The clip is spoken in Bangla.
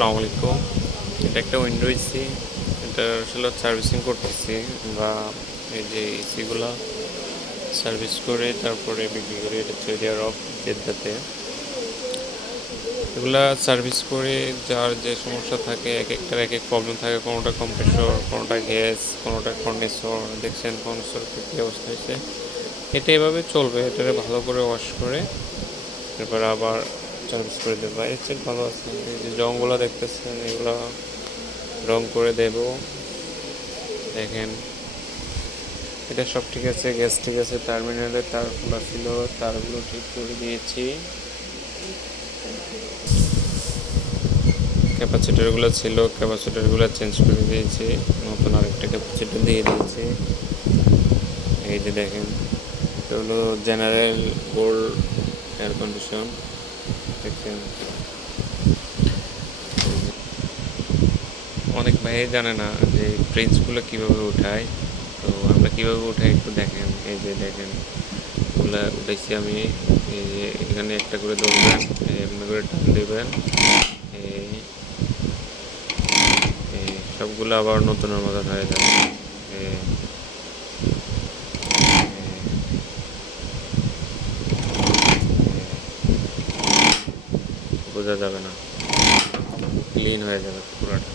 আসসালামু আলাইকুম। এটা একটা উইন্ডো এসি। এটা আসলে সার্ভিসিং করতেছি বা এই যে এসিগুলা সার্ভিস করে তারপরে বিক্রি করি। এটা সৌদি আরব জেদ্দাতে। এগুলা সার্ভিস করে যার যে সমস্যা থাকে এক একটার এক এক প্রবলেম থাকে। কোনোটা কম্প্রেসর, কোনোটা গ্যাস, কোনোটা কন্ডেন্সর। দেখছেন কন্ডেন্সর কী অবস্থা হয়েছে। এটা এভাবে চলবে। এটারে ভালো করে ওয়াশ করে এরপর আবার সার্ভিস করে দেবো। এর চেয়ে ভালো আছে। এই যে জংগুলো দেখতেছেন এগুলো রং করে দেব। দেখেন এটা সব ঠিক আছে, গ্যাস ঠিক আছে, টার্মিনালে তার খোলা ছিল, তারগুলো ঠিক করে দিয়েছি। ক্যাপাসিটারগুলো ছিল, ক্যাপাসিটারগুলো চেঞ্জ করে দিয়েছি, নতুন আরেকটা ক্যাপাসিটার দিয়ে দিয়েছি। এই যে দেখেন এটা হলো জেনারেল গোল্ড এয়ার কন্ডিশন। দেখছেন অনেক ভাই জানে না যে ফ্রিজগুলো কীভাবে উঠায়। তো আমরা কীভাবে উঠাই একটু দেখেন। এই যে দেখেন ওগুলো উঠাইছি আমি। এই যে এখানে একটা করে ধরবেন, এমনি করে টান দেবেন। এই সবগুলো আবার নতুনের মতন হয়ে যাবে। বোঝা যাবে না, ক্লিন হয়ে যাবে পুরোটা।